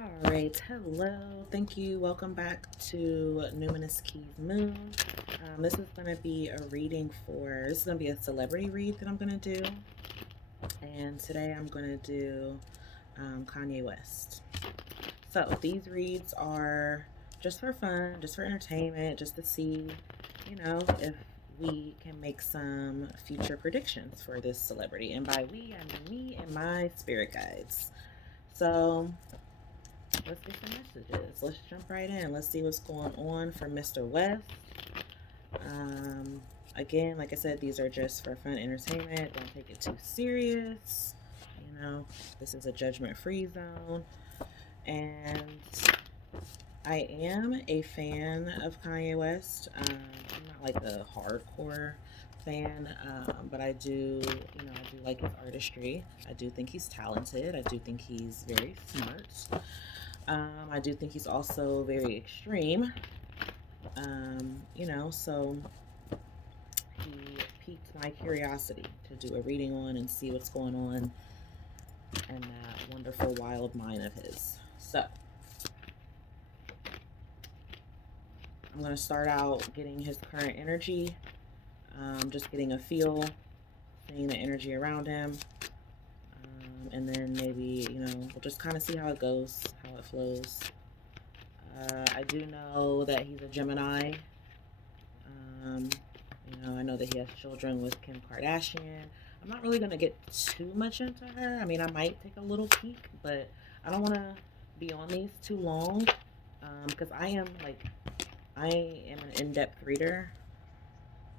All right, hello, thank you. Welcome back to Numinous Keys Moon. This is going to be a reading this is going to be a celebrity read that I'm going to do. And today I'm going to do Kanye West. So these reads are just for fun, just for entertainment, just to see, if we can make some future predictions for this celebrity. And by we, I mean me and my spirit guides. So let's get some messages. Let's jump right in. Let's see what's going on for Mr. West. Again, like I said, these are just for fun entertainment. Don't take it too serious. This is a judgment-free zone. And I am a fan of Kanye West. I'm not like a hardcore fan, but I do like his artistry. I do think he's talented. I do think he's very smart. I do think he's also very extreme. So he piqued my curiosity to do a reading on and see what's going on in that wonderful wild mind of his. So I'm going to start out getting his current energy, just getting a feel, seeing the energy around him. And then maybe, we'll just kind of see how it goes, how it flows. I do know that he's a Gemini. I know that he has children with Kim Kardashian. I'm not really going to get too much into her. I mean, I might take a little peek, but I don't want to be on these too long because I am an in-depth reader.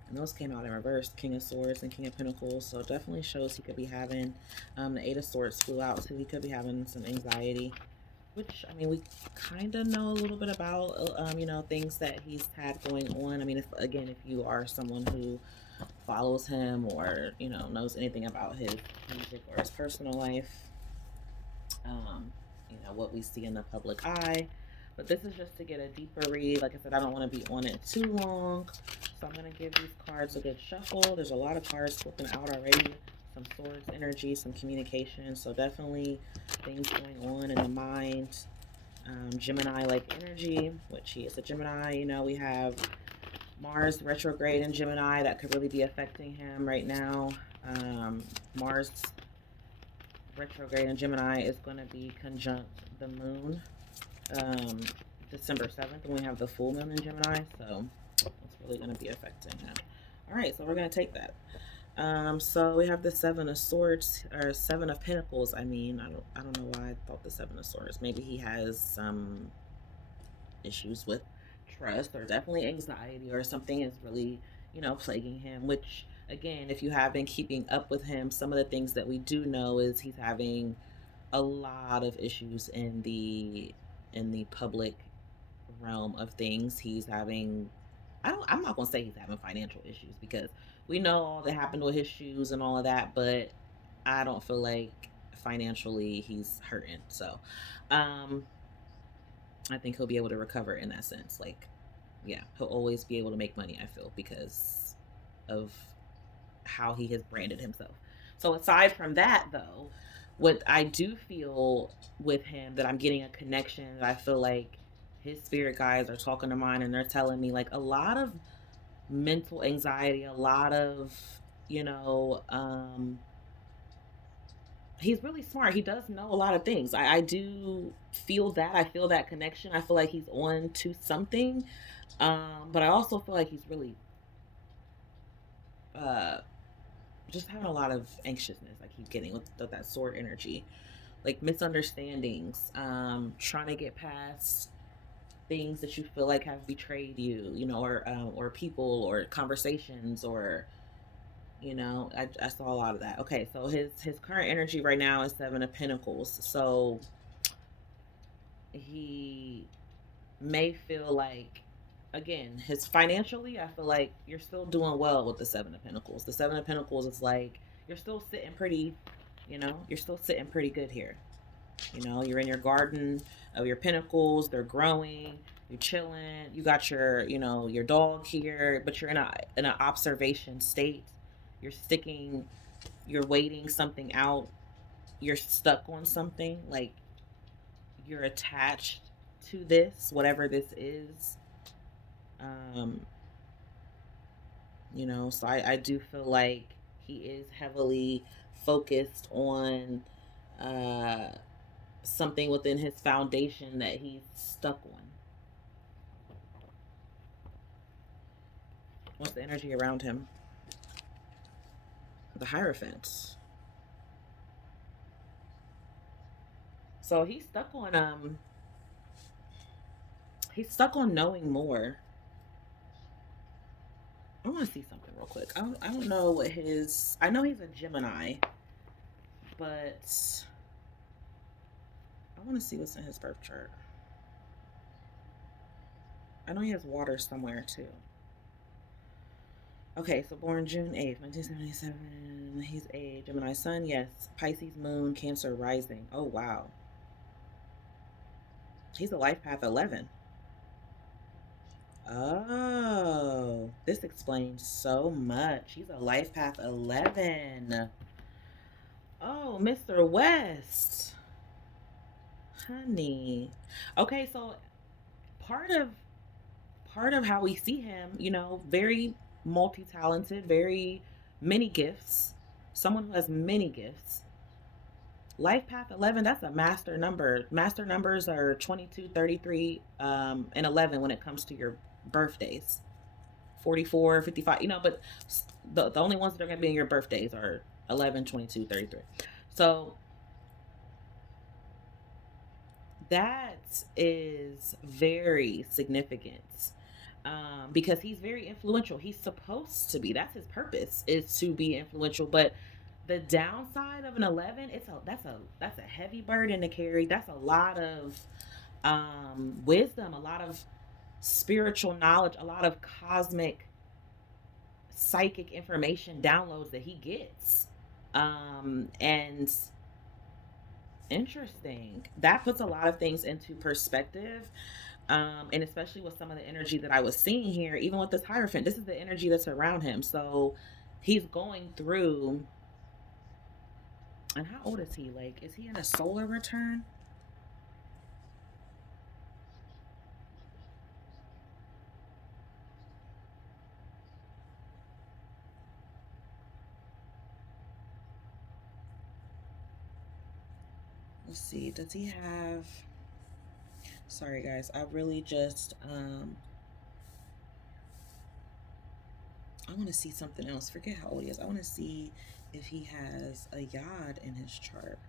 And those came out in reverse, King of Swords and King of Pentacles. So it definitely shows he could be having, the Eight of Swords flew out, so he could be having some anxiety. Which, I mean, we kind of know a little bit about, things that he's had going on. I mean, if you are someone who follows him or, knows anything about his music or his personal life, what we see in the public eye. But this is just to get a deeper read. Like I said, I don't want to be on it too long. So I'm going to give these cards a good shuffle. There's a lot of cards flipping out already. Some swords energy, some communication. So definitely things going on in the mind. Gemini-like energy, which he is a Gemini. We have Mars retrograde in Gemini. That could really be affecting him right now. Mars retrograde in Gemini is going to be conjunct the moon December 7th, when we have the full moon in Gemini. So it's really going to be affecting him. All right, so we're going to take that. So we have the Seven of Swords, or Seven of Pentacles. I mean, I don't know why I thought the Seven of Swords. Maybe he has some issues with trust, or definitely anxiety, or something is really, plaguing him. Which, again, if you have been keeping up with him, some of the things that we do know is he's having a lot of issues in the public realm of things. He's having, I'm not gonna say he's having financial issues, because we know all that happened with his shoes and all of that, but I don't feel like financially he's hurting. So I think he'll be able to recover in that sense. Like, yeah, he'll always be able to make money, I feel, because of how he has branded himself. So aside from that, though, what I do feel with him, that I'm getting a connection, that I feel like his spirit guides are talking to mine, and they're telling me like a lot of mental anxiety, a lot of, he's really smart. He does know a lot of things. I do feel that. I feel that connection. I feel like he's on to something. But I also feel like he's really just having a lot of anxiousness I keep getting with that sword energy. Like misunderstandings, trying to get past things that you feel like have betrayed you, or people, or conversations, or I saw a lot of that. Okay, so his current energy right now is Seven of Pentacles. So he may feel like, again, his financially, I feel like you're still doing well with the Seven of Pentacles. The Seven of Pentacles is like you're still sitting pretty, you're still sitting pretty good here. You're in your garden of your pentacles. They're growing. You're chilling. You got your dog here, but you're in an observation state. You're waiting something out. You're stuck on something. Like, you're attached to this, whatever this is. Um, so I do feel like he is heavily focused on uh, something within his foundation that he's stuck on. What's the energy around him? The Hierophant. So he's stuck on knowing more. I want to see something real quick. I don't know what his. I know he's a Gemini, but I want to see what's in his birth chart. I know he has water somewhere too. Okay, so born June 8th, 1977. He's a Gemini sun, yes. Pisces moon, Cancer rising. Oh, wow. He's a life path 11. Oh, this explains so much. He's a life path 11. Oh, Mr. West. Honey. Okay, so part of part of how we see him, very multi-talented, very many gifts. Someone who has many gifts. Life path 11, that's a master number. Master numbers are 22, 33, and 11 when it comes to your birthdays. 44, 55, but the only ones that are going to be in your birthdays are 11, 22, 33. So that is very significant, because he's very influential. He's supposed to be. That's his purpose, is to be influential. But the downside of an 11, that's a heavy burden to carry. That's a lot of wisdom, a lot of spiritual knowledge, a lot of cosmic psychic information downloads that he gets. And interesting. That puts a lot of things into perspective. And especially with some of the energy that I was seeing here, even with this Hierophant, this is the energy that's around him. So he's going through. And how old is he? Like, is he in a solar return? Let's see. Does he have. Sorry, guys. I really just. I want to see something else. Forget how old he is. I want to see if he has a yod in his chart.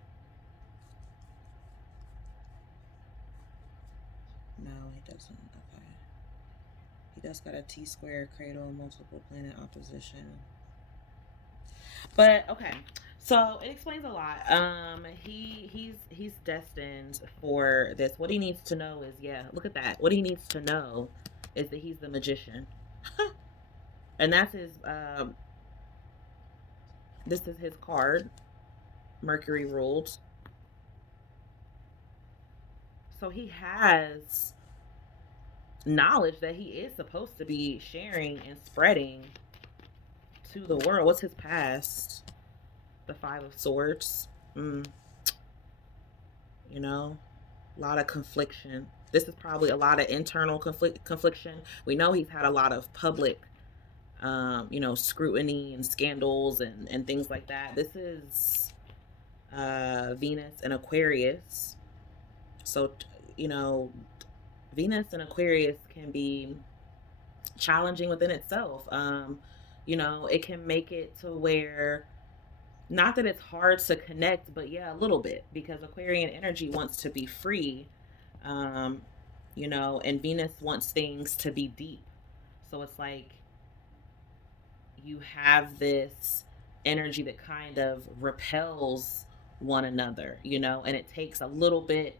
No, he doesn't. Okay. He does got a T square cradle, multiple planet opposition. But okay. So it explains a lot. He's destined for this. What he needs to know is, yeah, look at that. What he needs to know is that he's the magician. And that's his this is his card. Mercury ruled. So he has knowledge that he is supposed to be sharing and spreading to the world. What's his past? The Five of Swords. Mm, you know, a lot of confliction. This is probably a lot of internal confliction. We know he's had a lot of public, scrutiny and scandals and things like that. This is Venus and Aquarius. So, you know, Venus and Aquarius can be challenging within itself. It can make it to where, not that it's hard to connect, but yeah, a little bit, because Aquarian energy wants to be free, um, and Venus wants things to be deep. So it's like you have this energy that kind of repels one another, and it takes a little bit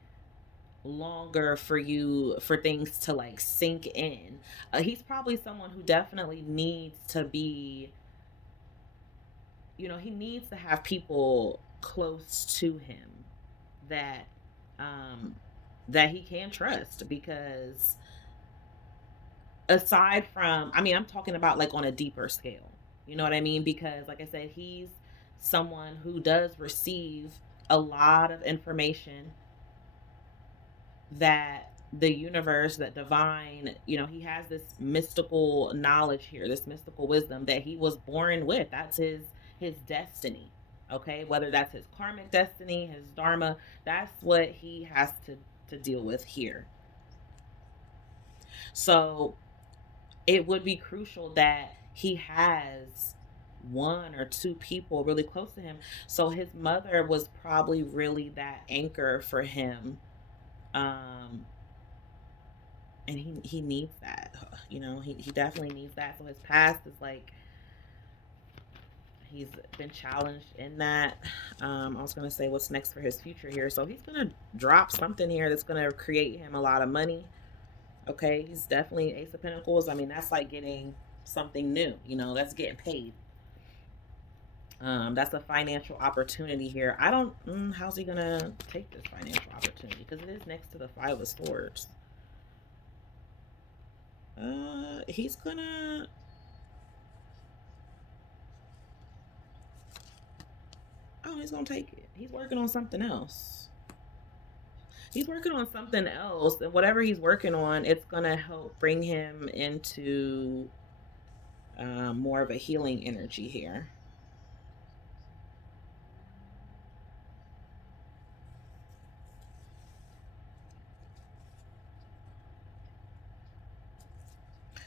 longer for things to like sink in. He's probably someone who definitely needs to be, he needs to have people close to him that um that he can trust, because aside from, I mean, I'm talking about like on a deeper scale. You know what I mean? Because like I said, he's someone who does receive a lot of information that the universe, that divine, he has this mystical knowledge here, this mystical wisdom that he was born with. That's his destiny. Okay, whether that's his karmic destiny, his dharma, that's what he has to deal with here. So it would be crucial that he has one or two people really close to him. So his mother was probably really that anchor for him. Um, and he needs that. He definitely needs that. So his past is like he's been challenged in that. I was gonna say what's next for his future here. So he's gonna drop something here that's gonna create him a lot of money. Okay, he's definitely Ace of Pentacles. I mean, that's like getting something new. That's getting paid. That's a financial opportunity here. I don't. How's he gonna take this financial opportunity? Because it is next to the Five of Swords. He's gonna. Oh, he's gonna take it. He's working on something else. He's working on something else, and whatever he's working on, it's gonna help bring him into more of a healing energy here.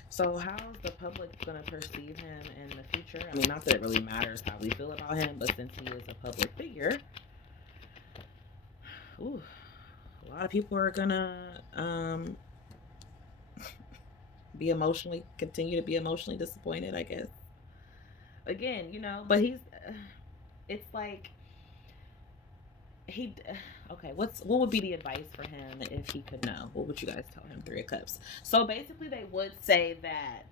So how's the public going to perceive him in the future? I mean, not that it really matters how we feel about him, but since he is a public figure, ooh, a lot of people are going to continue to be emotionally disappointed, I guess. Again, but it's like, he, okay, what would be the advice for him if he could know? What would you guys tell him? Three of Cups. So basically, they would say that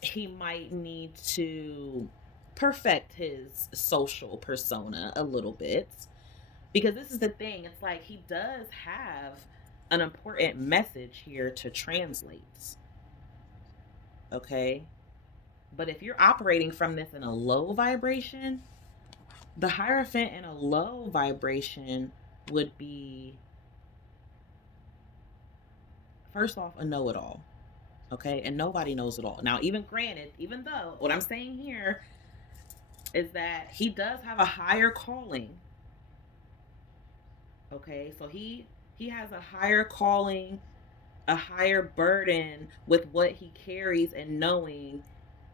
he might need to perfect his social persona a little bit, because this is the thing, it's like he does have an important message here to translate. Okay, but if you're operating from this in a low vibration, the Hierophant in a low vibration would be, first off, a know-it-all. Okay, and nobody knows it all. Now, even granted, even though what I'm saying here is that he does have a higher calling. Okay, so he has a higher calling, a higher burden with what he carries and knowing,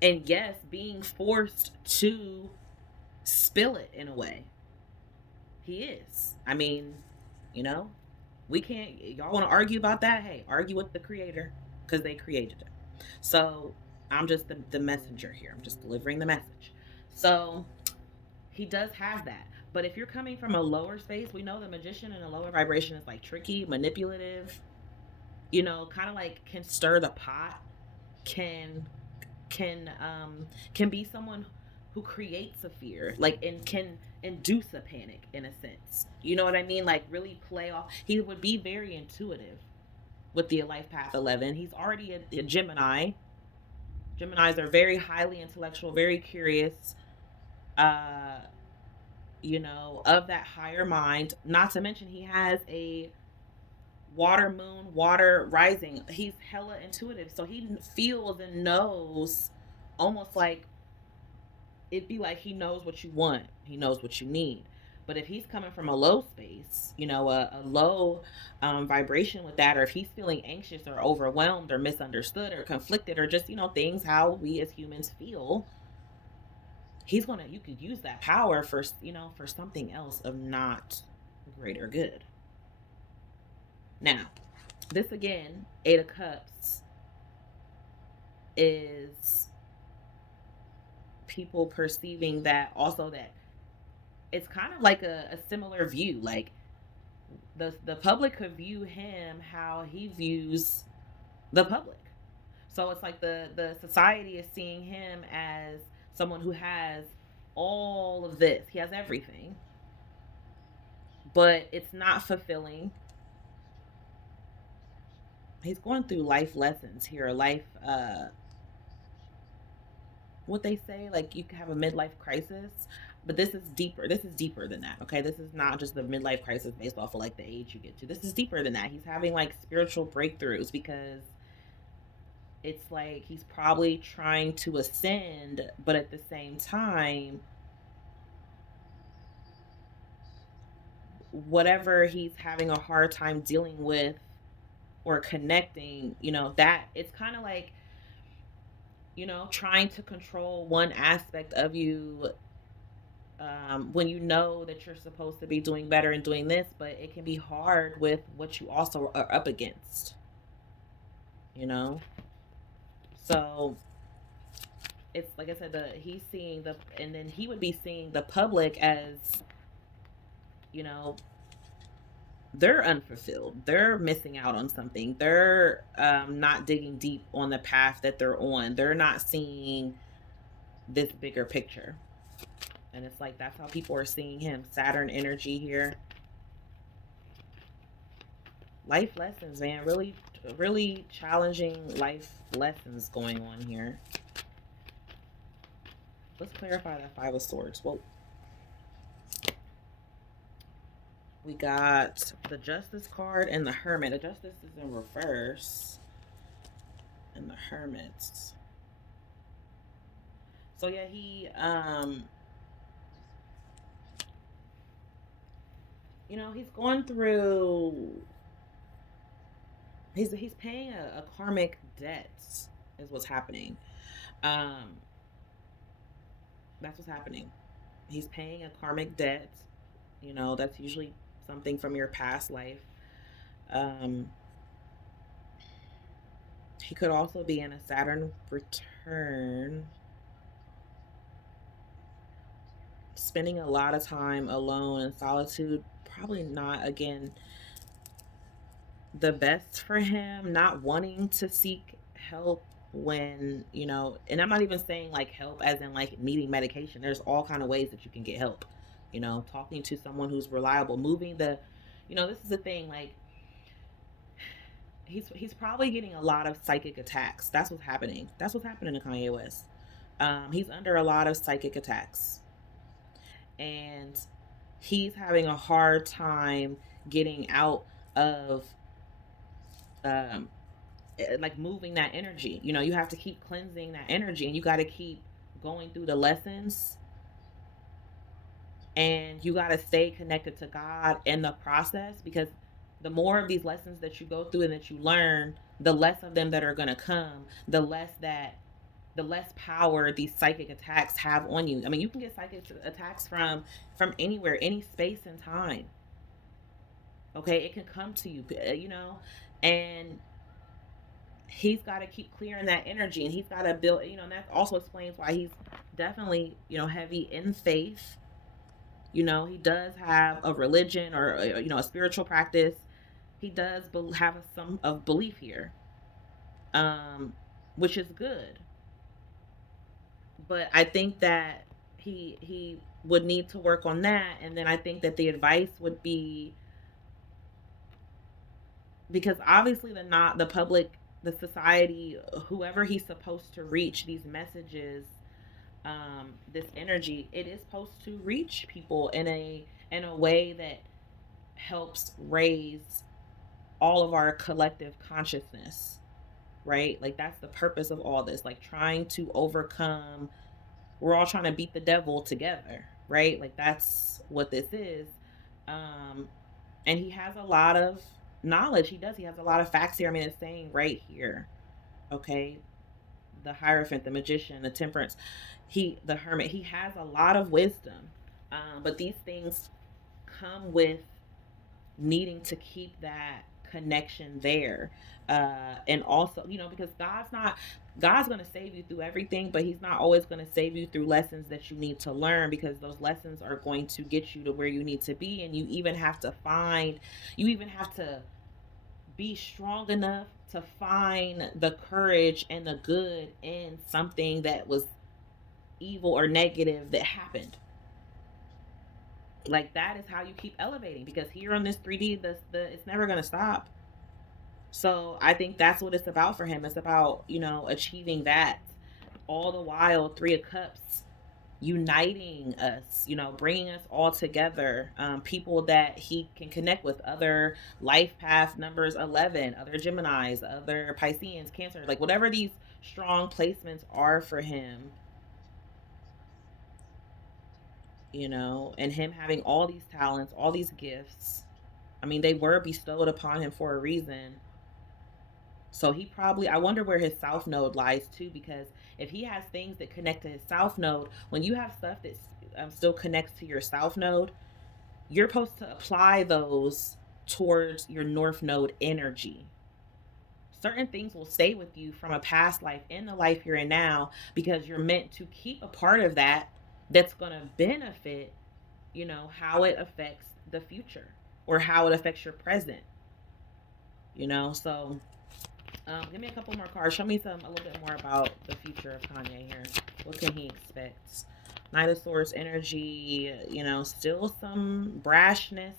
and yes, being forced to spill it in a way. He is. I mean, you know, we can't. Y'all want to argue about that? Hey, argue with the creator, because they created it. So I'm just the messenger here. I'm just delivering the message. So he does have that. But if you're coming from a lower space, we know the magician in a lower vibration is like tricky, manipulative, kind of like can stir the pot, can can be someone who creates a fear, like, and can induce a panic in a sense. You know what I mean? Like really play off. He would be very intuitive with the life path 11. He's already a Gemini. Geminis are very highly intellectual, very curious, uh, of that higher mind. Not to mention he has a water moon, water rising. He's hella intuitive. So he feels and knows, almost like it'd be like he knows what you want, he knows what you need. But if he's coming from a low space, a low vibration with that, or if he's feeling anxious or overwhelmed or misunderstood or conflicted, or just, things how we as humans feel, you could use that power for, for something else of not greater good. Now, this again, Eight of Cups, is people perceiving that also, that it's kind of like a similar view. Like the public could view him how he views the public. So it's like the society is seeing him as someone who has all of this. He has everything. But it's not fulfilling. He's going through life lessons here, life what they say, like you have a midlife crisis. But this is deeper. This is deeper than that. Okay. This is not just the midlife crisis based off of like the age you get to. This is deeper than that. He's having like spiritual breakthroughs because it's like he's probably trying to ascend, but at the same time, whatever he's having a hard time dealing with or connecting, that it's kind of like, trying to control one aspect of you, when you know that you're supposed to be doing better and doing this, but it can be hard with what you also are up against, you know? So it's like I said, he's seeing and then he would be seeing the public as, you know, they're unfulfilled. They're missing out on something. They're not digging deep on the path that they're on. They're not seeing this bigger picture. And it's like that's how people are seeing him. Saturn energy here. Life lessons, man. Really, really challenging life lessons going on here. Let's clarify that Five of Swords. Well, we got the Justice card and the Hermit. The Justice is in reverse. And the Hermits. So yeah, he's going through, he's paying a karmic debt is what's happening. Um that's what's happening. He's paying a karmic debt. That's usually something from your past life. Um he could also be in a Saturn return, spending a lot of time alone in solitude. Probably not, again, the best for him, not wanting to seek help when, and I'm not even saying like help as in like needing medication. There's all kind of ways that you can get help. Talking to someone who's reliable, moving this is the thing, like he's probably getting a lot of psychic attacks. That's what's happening. That's what's happening to Kanye West. He's under a lot of psychic attacks, and he's having a hard time getting out of um like moving that energy. You have to keep cleansing that energy, and you got to keep going through the lessons, and you got to stay connected to God in the process, because the more of these lessons that you go through and that you learn, the less of them that are going to come, the less power these psychic attacks have on you. I mean, you can get psychic attacks from anywhere, any space and time. Okay, it can come to you, and he's got to keep clearing that energy, and he's got to build, and that also explains why he's definitely, heavy in faith. He does have a religion, or a spiritual practice. He does have some of belief here, which is good. But I think that he would need to work on that, and then I think that the advice would be, because obviously the public, the society, whoever he's supposed to reach, these messages, this energy, it is supposed to reach people in a way that helps raise all of our collective consciousness, right? Like that's the purpose of all this, like trying to overcome, we're all trying to beat the devil together, right? Like that's what this is. And he has a lot of knowledge. He has a lot of facts here. I mean, it's saying right here, okay, the Hierophant, the Magician, the Temperance, the Hermit, he has a lot of wisdom. But these things come with needing to keep that connection there. And also, because God's going to save you through everything, but he's not always going to save you through lessons that you need to learn, because those lessons are going to get you to where you need to be. And you even have to be strong enough to find the courage and the good in something that was evil or negative that happened. Like that is how you keep elevating, because here on this 3D, it's never going to stop. So I think that's what it's about for him. It's about, achieving that. All the while, Three of Cups, uniting us, bringing us all together. People that he can connect with, other life path numbers 11, other Geminis, other Pisceans, Cancer, like whatever these strong placements are for him, and him having all these talents, all these gifts. I mean, they were bestowed upon him for a reason. So he probably, I wonder where his south node lies too, because if he has things that connect to his south node, when you have stuff that still connects to your south node, you're supposed to apply those towards your north node energy. Certain things will stay with you from a past life in the life you're in now because you're meant to keep a part of that that's going to benefit, how it affects the future or how it affects your present, So give me a couple more cards. Show me a little bit more about the future of Kanye here. What can he expect? Knight of Swords energy, still some brashness.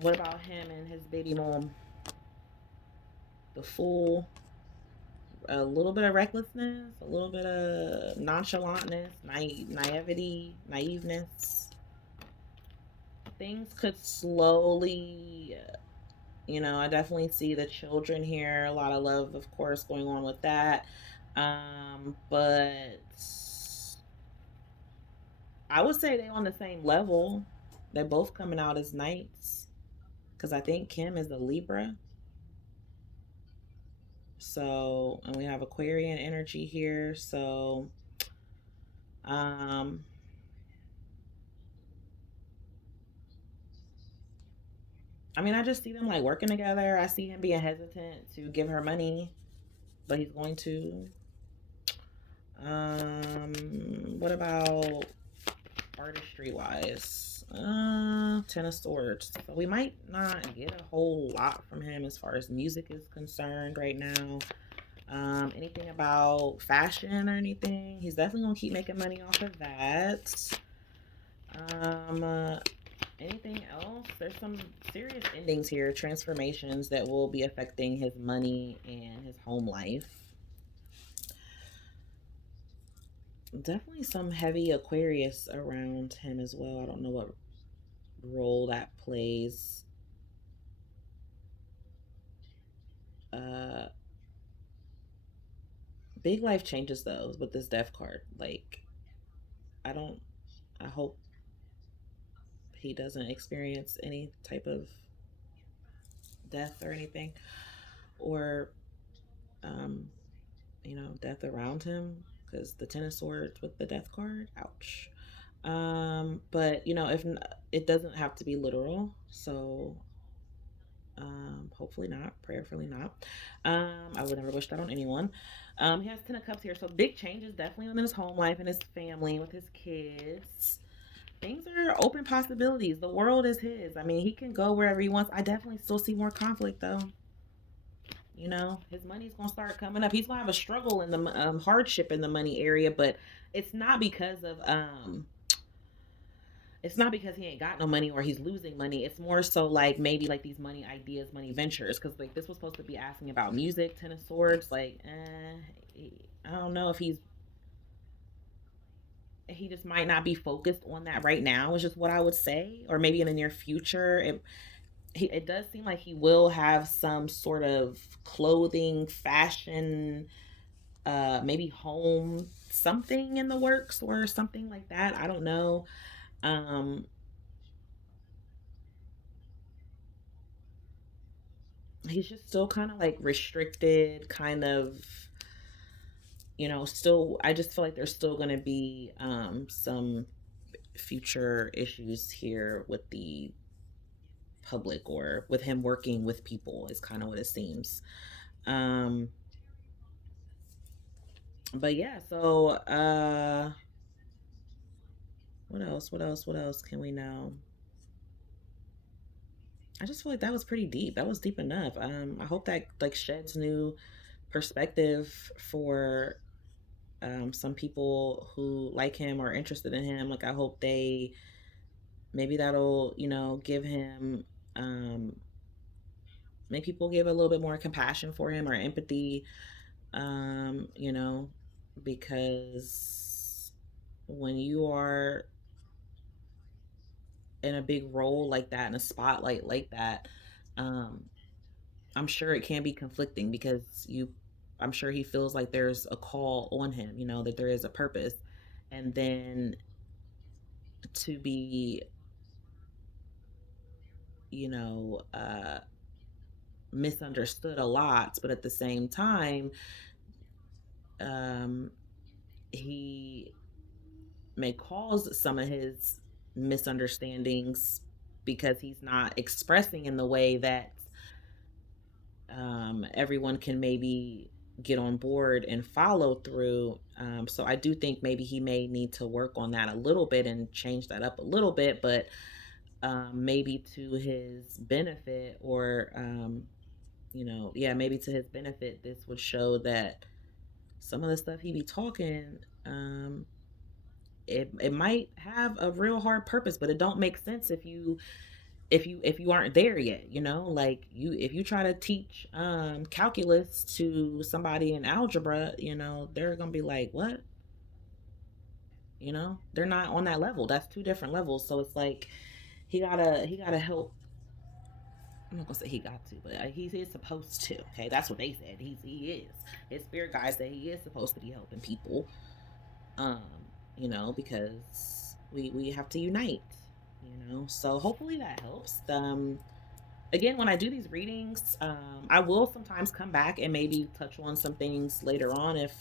What about him and his baby mom? The Fool. A little bit of recklessness, a little bit of nonchalantness, naivety, naiveness. Things could slowly, I definitely see the children here. A lot of love, of course, going on with that. But I would say they're on the same level. They're both coming out as knights because I think Kim is a Libra. So, and we have Aquarian energy here. So, um, I mean, I just see them like working together. I see him being hesitant to give her money, but he's going to. What about artistry wise? Ten of Swords. So we might not get a whole lot from him as far as music is concerned right now. Anything about fashion or anything? He's definitely gonna keep making money off of that. Um, uh, Anything else? There's some serious endings here, transformations that will be affecting his money and his home life. Definitely some heavy Aquarius around him as well. I don't know what role that plays. Uh, Big life changes though with this death card. Like, I don't. I hope he doesn't experience any type of death or anything, or um, death around him because the Ten of Swords with the Death card, ouch. But if it doesn't have to be literal, so hopefully not, prayerfully not. I would never wish that on anyone. He has Ten of Cups here, so big changes definitely in his home life and his family with his kids. Things are open possibilities. The world is his. I mean, he can go wherever he wants. I definitely still see more conflict though. His money's gonna start coming up. He's gonna have a struggle in the hardship in the money area, but it's not because of it's not because he ain't got no money or he's losing money. It's more so like maybe like these money ideas, money ventures. Because like this was supposed to be asking about music, Ten of Swords. Like, I don't know if he just might not be focused on that right now. Is just what I would say, or maybe in the near future. It does seem like he will have some sort of clothing, fashion, maybe home something in the works or something like that. I don't know. Um, he's just still kind of like restricted, kind of, still, I just feel like there's still going to be some future issues here with the public or with him working with people, is kind of what it seems. Um, but yeah, so what else? What else? What else can we know? I just feel like that was pretty deep. That was deep enough. I hope that like sheds new perspective for some people who like him or interested in him. Like I hope they maybe that'll give him make people give a little bit more compassion for him or empathy. Um, you know, because when you are in a big role like that, in a spotlight like that, um, I'm sure it can be conflicting because I'm sure he feels like there's a call on him, that there is a purpose. And then to be, you know, uh, misunderstood a lot, but at the same time, um, he may cause some of his misunderstandings because he's not expressing in the way that everyone can maybe get on board and follow through. So I do think maybe he may need to work on that a little bit and change that up a little bit, but maybe to his benefit, or, yeah, maybe to his benefit, this would show that some of the stuff he be talking, it might have a real hard purpose, but it don't make sense if you aren't there yet, like, if you try to teach calculus to somebody in algebra, they're gonna be like, what? They're not on that level. That's two different levels. So it's like he gotta help. I'm not gonna say he got to, but he is supposed to. Okay, that's what they said. He is. His spirit guide said he is supposed to be helping people. Um, because we have to unite. So hopefully that helps. Again, when I do these readings, I will sometimes come back and maybe touch on some things later on if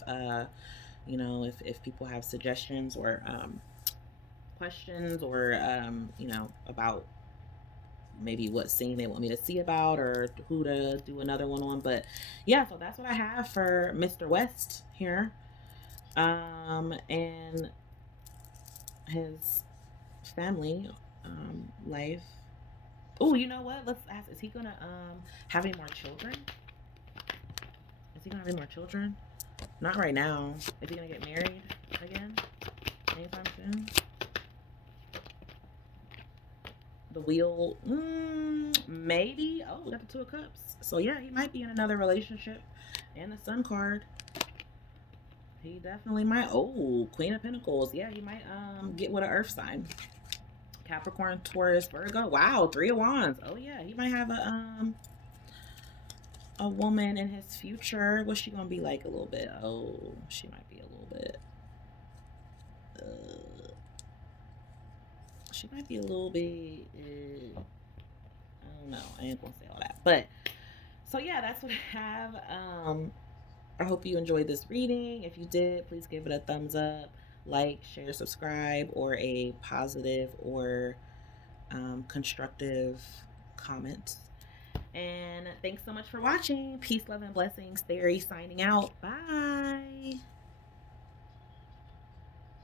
people have suggestions or questions, or about maybe what scene they want me to see about, or who to do another one on. But yeah, so that's what I have for Mr. West here, and his family life. Oh, you know what? Let's ask: is he gonna have any more children? Is he gonna have any more children? Not right now. Is he gonna get married again anytime soon? The wheel, maybe. Oh, we got the Two of Cups. So yeah, he might be in another relationship. And the Sun card, he definitely might. Oh, Queen of Pentacles. Yeah, he might get with an Earth sign. Capricorn, Taurus, Virgo. Wow, Three of Wands. Oh yeah, he might have a woman in his future. What's she gonna be like a little bit? Oh, she might be a little bit. She might be a little bit. I don't know. I ain't gonna say all that, but so yeah, that's what I have. I hope you enjoyed this reading. If you did, please give it a thumbs up, like, share, subscribe, or a positive or constructive comment. And thanks so much for watching. Peace, love, and blessings. Theory signing out. Bye.